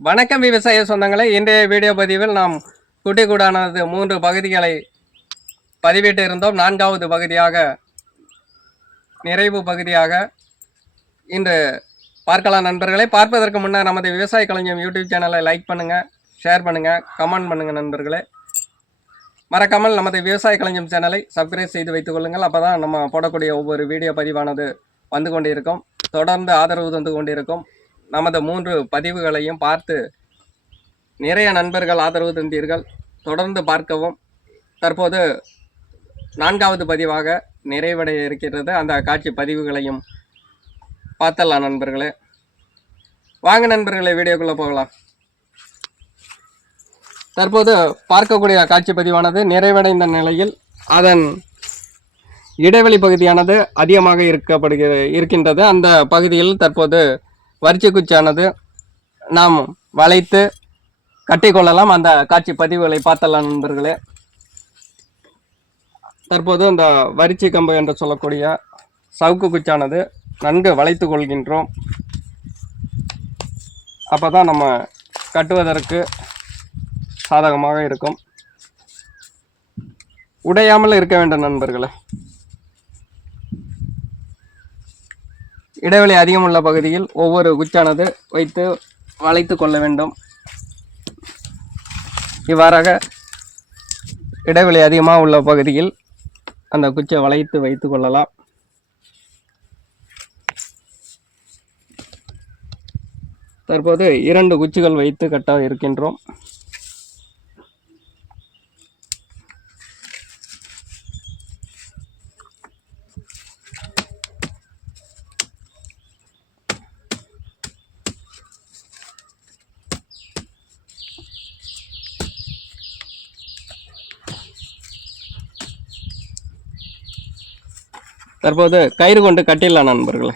வணக்கம் விவசாய சொந்தங்களே, இன்றைய வீடியோ பதிவில் நாம் குட்டிக்கூடானது 3 பகுதிகளை பதிவிட்டு இருந்தோம். 4வது பகுதியாக நிறைவு பகுதியாக இன்று பார்க்கலாம் நண்பர்களே. பார்ப்பதற்கு முன்னர் நமது விவசாய களஞ்சியம் யூடியூப் சேனலை லைக் பண்ணுங்க, ஷேர் பண்ணுங்க, கமெண்ட் பண்ணுங்க நண்பர்களே. மறக்காமல் நமது விவசாய களஞ்சியம் சேனலை சப்ஸ்கிரைப் செய்து வைத்துக் கொள்ளுங்கள். அப்பதான் நம்ம போடக்கூடிய ஒவ்வொரு வீடியோ பதிவானது வந்து கொண்டிருக்கும், தொடர்ந்து ஆதரவு தந்து கொண்டிருக்கும். நமது 3 பதிவுகளையும் பார்த்து நிறைய நண்பர்கள் ஆதரவு தந்தீர்கள், தொடர்ந்து பார்க்கவும். தற்போது 4வது பதிவாக நிறைவடைய இருக்கிறது. அந்த காட்சி பதிவுகளையும் பார்த்தலாம் நண்பர்களே. வாங்க நண்பர்களே, வீடியோக்குள்ள போகலாம். தற்போது பார்க்கக்கூடிய காட்சி பதிவானது நிறைவடைந்த நிலையில் அதன் இடைவெளி பகுதியானது அதிகமாக இருக்கின்றது. அந்த பகுதியில் தற்போது வரிச்சி குச்சியானது நாம் வளைத்து கட்டி கொள்ளலாம். அந்த காட்சி பதிவுகளை பார்த்தலாம் நண்பர்களே. தற்போது இந்த வரிச்சி கம்பு என்று சொல்லக்கூடிய சவுக்கு குச்சானது நன்கு வளைத்து கொள்கின்றோம். அப்போதான் நம்ம கட்டுவதற்கு சாதகமாக இருக்கும், உடையாமல் இருக்க வேண்டும் நண்பர்களே. இடைவெளி அதிகமுள்ள பகுதியில் ஒவ்வொரு குச்சானது வைத்து வளைத்து கொள்ள வேண்டும். இவ்வாறாக இடைவெளி அதிகமாக உள்ள பகுதியில் அந்த குச்சை வளைத்து வைத்து கொள்ளலாம். தற்போது 2 குச்சிகள் வைத்து கட்ட இருக்கின்றோம். தற்போது கயிறு கொண்டு கட்டிடலாம் நண்பர்களே.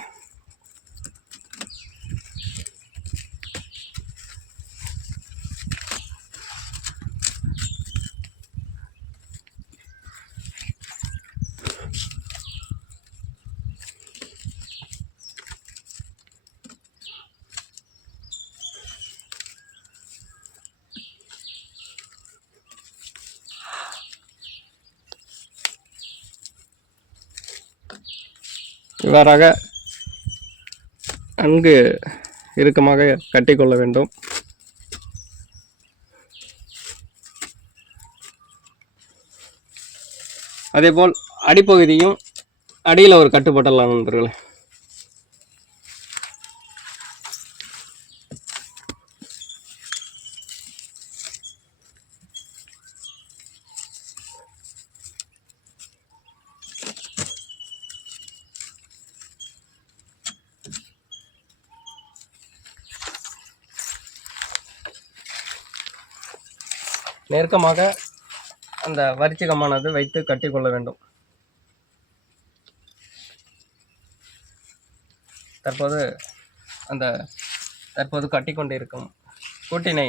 இவ்வாறாக நன்கு இறுக்கமாக கட்டிக்கொள்ள வேண்டும். அதேபோல் அடிப்பகுதியும் அடியில் ஒரு கட்டு போட்டலாம் நண்பர்களே. நெருக்கமாக அந்த வரிச்சி கம்மானது வைத்து கட்டிக்கொள்ள வேண்டும். தற்போது கட்டிக்கொண்டிருக்கும் கூட்டினை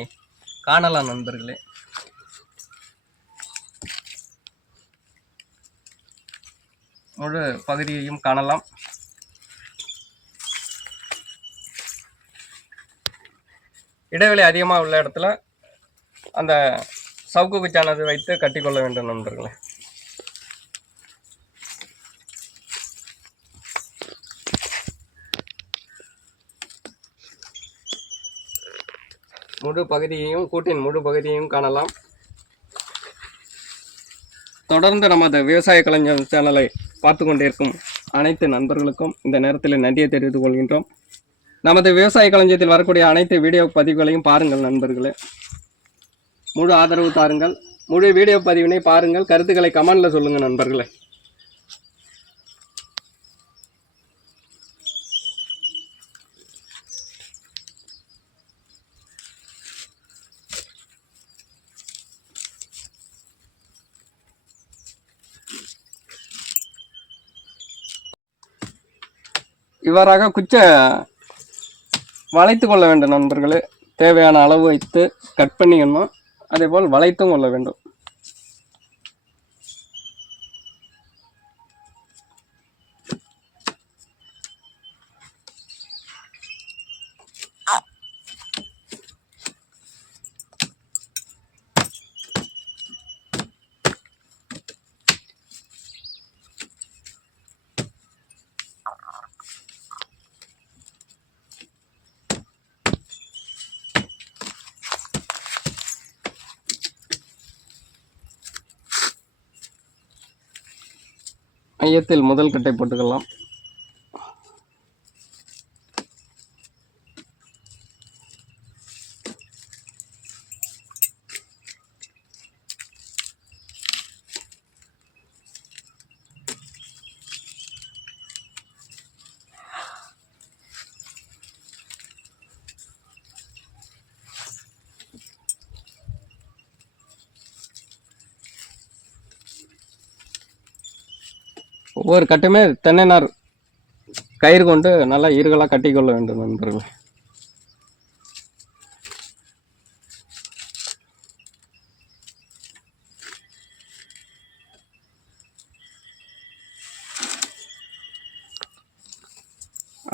காணலாம் நண்பர்களே. முழு பகுதியையும் காணலாம். இடைவெளி அதிகமாக உள்ள இடத்துல அந்த சவுக்கு குச்சானது வைத்து கட்டிக்கொள்ள வேண்டும் நண்பர்களே. முழு பகுதியையும் கூட்டின் முழு பகுதியையும் காணலாம். தொடர்ந்து நமது விவசாய களஞ்சியம் சேனலை பார்த்து கொண்டிருக்கும் அனைத்து நண்பர்களுக்கும் இந்த நேரத்தில் நன்றியை தெரிவித்துக் கொள்கின்றோம். நமது விவசாய களஞ்சியத்தில் வரக்கூடிய அனைத்து வீடியோ பதிவுகளையும் பாருங்கள் நண்பர்களே. முழு ஆதரவு தாருங்கள். முழு வீடியோ பதிவினை பாருங்கள், கருத்துக்களை கமெண்ட்ல சொல்லுங்க நண்பர்களே. இவ்வாறாக குச்சை வளைத்து கொள்ள வேண்டும் நண்பர்களே. தேவையான அளவு வைத்து கட் பண்ணிக்கணும். அதே போல் வளைத்தும் கொள்ள வேண்டும். மையத்தில் முதல் கட்டை போட்டுக்கலாம். ஒவ்வொரு கட்டுமே தென்னை நார் கயிறு கொண்டு நல்லா ஈர்களாக கட்டிக்கொள்ள வேண்டும் நண்பர்களே.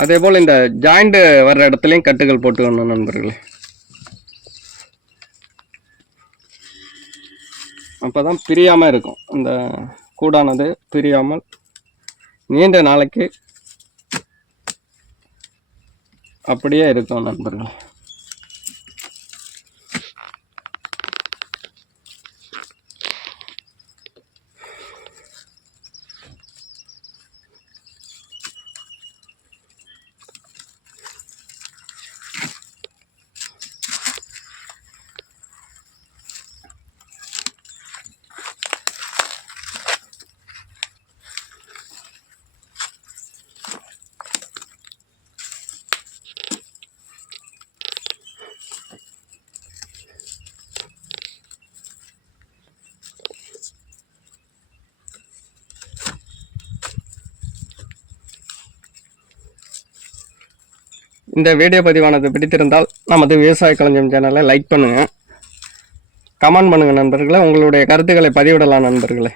அதே போல் இந்த ஜாயிண்ட் வர்ற இடத்துலையும் கட்டுகள் போட்டுக்கணும் நண்பர்களே. அப்போதான் பிரியாமல் இருக்கும். இந்த கூடானது பிரியாமல் நீண்ட நாளைக்கு அப்படியே இருக்கும் நண்பர்கள். இந்த வீடியோ பதிவானது பிடித்திருந்தால் நமது விவசாய களஞ்சியம் சேனலை லைக் பண்ணுங்கள், கமெண்ட் பண்ணுங்கள் நண்பர்களே. உங்களுடைய கருத்துக்களை பதிவிடலாம் நண்பர்களே.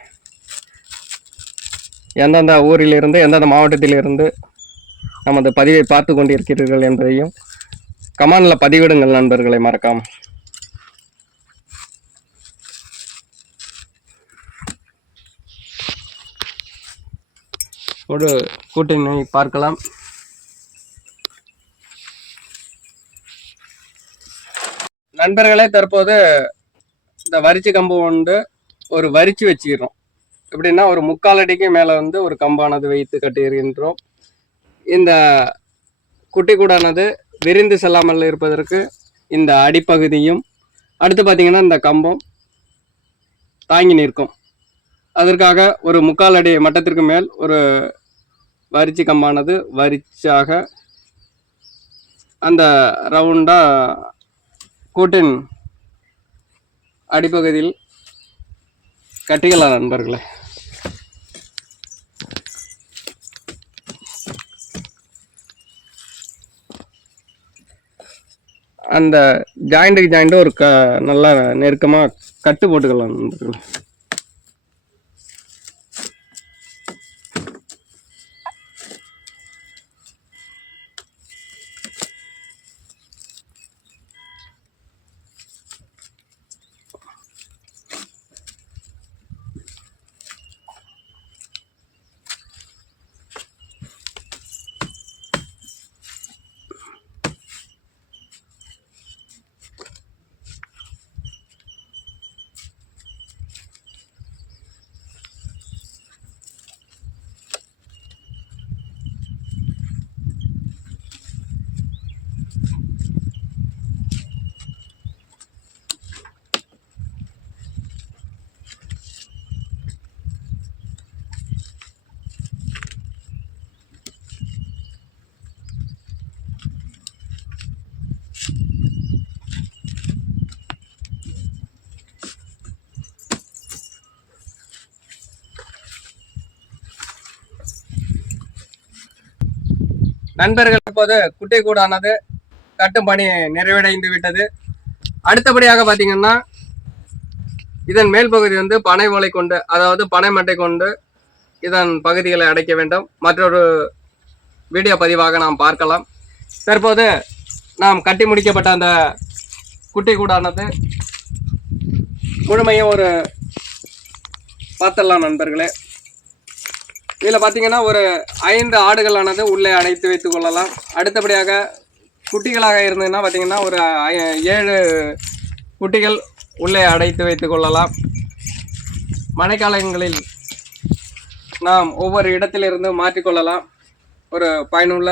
எந்தெந்த ஊரிலிருந்து எந்தெந்த மாவட்டத்திலிருந்து நமது பதிவை பார்த்து கொண்டிருக்கிறீர்கள் என்பதையும் கமெண்டில் பதிவிடுங்கள் நண்பர்களை மறக்காமல். ஒரு கூட்டினை பார்க்கலாம். நண்பர்களே, தற்போது இந்த வரிச்சு கம்பு கொண்டு ஒரு வரிச்சு வச்சுக்கிறோம். எப்படின்னா ஒரு 3/4 அடிக்கு மேலே வந்து ஒரு கம்பானது வைத்து கட்டியிருக்கின்றோம். இந்த குட்டி கூடானது விரிந்து செல்லாமல் இருப்பதற்கு இந்த அடிப்பகுதியும் அடுத்து பார்த்திங்கன்னா இந்த கம்பம் தாங்கி நிற்கும். அதற்காக ஒரு 3/4 அடி மட்டத்திற்கு மேல் ஒரு வரிச்சு கம்பானது வரிச்சாக அந்த ரவுண்டாக கூட்டின் அடிப்பகுதியில் கட்டிக்கலாம் நண்பர்களே. அந்த ஜாயிண்ட்டுக்கு ஜாயிண்ட்டு ஒரு நல்லா நெருக்கமாக கட்டு போட்டுக்கலாம் நண்பர்களே. நண்பர்கள், இப்போது குட்டை கூடானது கட்டும் பணி நிறைவடைந்து விட்டது. அடுத்தபடியாக பார்த்தீங்கன்னா இதன் மேல் பகுதி வந்து பனை ஓலை கொண்டு, அதாவது பனை மட்டை கொண்டு இதன் பகுதிகளை அடைக்க வேண்டும். மற்றொரு வீடியோ பதிவாக நாம் பார்க்கலாம். தற்போது நாம் கட்டி முடிக்கப்பட்ட அந்த குட்டை கூடானது முழுமையும் ஒரு பார்த்தலாம் நண்பர்களே. இதில் பார்த்தீங்கன்னா ஒரு 5 ஆடுகளானது உள்ளே அடைத்து வைத்துக் கொள்ளலாம். அடுத்தபடியாக குட்டிகளாக இருந்ததுன்னா பார்த்தீங்கன்னா ஒரு 7 குட்டிகள் உள்ளே அடைத்து வைத்துக் கொள்ளலாம். மழைக்காலங்களில் நாம் ஒவ்வொரு இடத்திலிருந்து மாற்றிக்கொள்ளலாம். ஒரு பயனுள்ள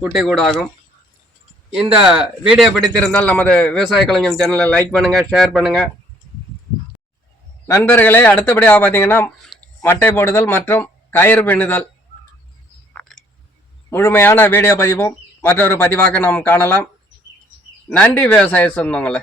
குட்டி கூடாகும். இந்த வீடியோ பிடித்திருந்தால் நமது விவசாய களஞ்சியம் சேனலை லைக் பண்ணுங்கள், ஷேர் பண்ணுங்கள் நண்பர்களே. அடுத்தபடியாக பார்த்தீங்கன்னா மட்டை போடுதல் மற்றும் கயிறு பின்னுதல் முழுமையான வீடியோ பதிவும் மற்றொரு பதிவாக நாம் காணலாம். நன்றி விவசாய சொந்தங்களே.